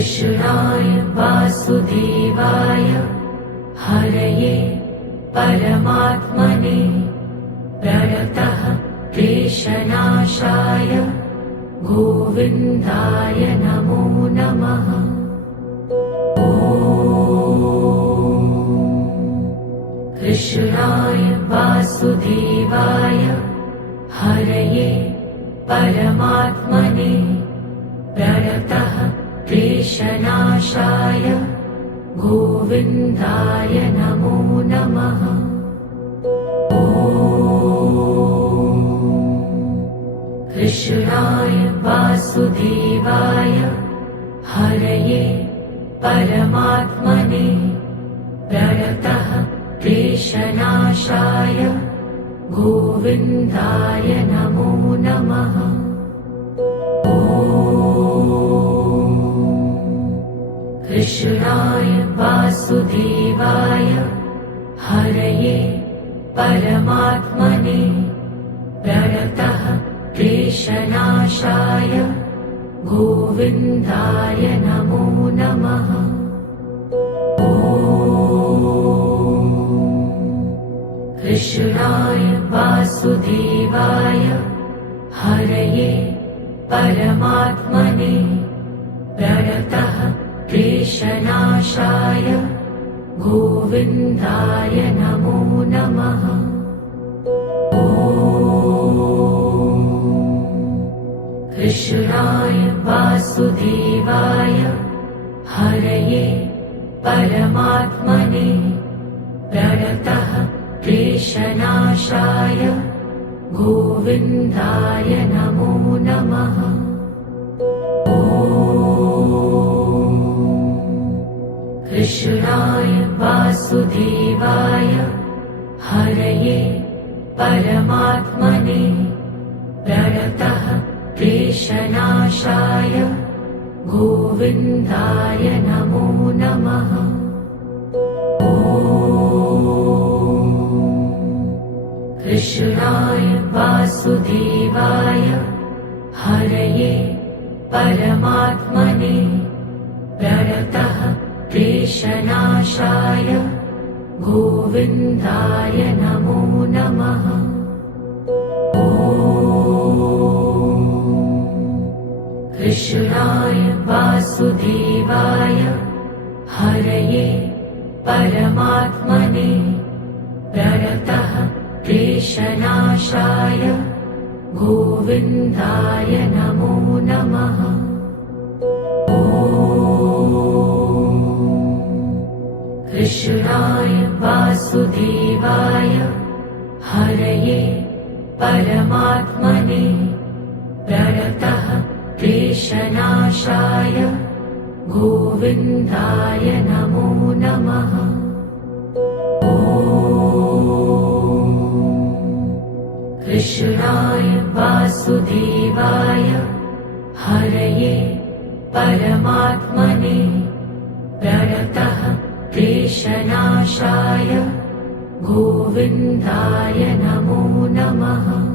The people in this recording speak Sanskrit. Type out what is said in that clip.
कृष्णाय वासुदेवाय हरये परमात्मने प्रणतः क्लेशनाशाय गोविन्दाय नमो नमः। कृष्णाय वासुदेवाय हरये परमात्मने प्रणतः क्लेशनाशाय गोविन्दाय नमो नमः। कृष्णाय वासुदेवाय हरये परमात्मने प्रणतः क्लेशनाशाय गोविन्दाय नमो नमः। कृष्णाय वासुदेवाय हरये परमात्मने प्रणतः क्लेशनाशाय गोविन्दाय नमो नमः। कृष्णाय वासुदेवाय हरये परमात्मने प्रणतः क्लेशनाशाय गोविन्दाय नमो नमः। कृष्णाय वासुदेवाय हरये परमात्मने प्रणतः क्लेशनाशाय गोविन्दाय नमो नमः। कृष्णाय वासुदेवाय हरये परमात्मने प्रणतः क्लेशनाशाय गोविन्दाय नमो नमः। कृष्णाय वासुदेवाय हरये परमात्मने प्रणतः क्लेशनाशाय गोविन्दाय नमो नमः। कृष्णाय वासुदेवाय हरये परमात्मने प्रणतः क्लेशनाशाय गोविन्दाय नमो नमः। कृष्णाय वासुदेवाय हरये परमात्मने प्रणतः क्लेशनाशाय गोविन्दाय नमो नमः। कृष्णाय वासुदेवाय हरये परमात्मने प्रणतः क्लेशनाशाय गोविन्दाय नमो नमः।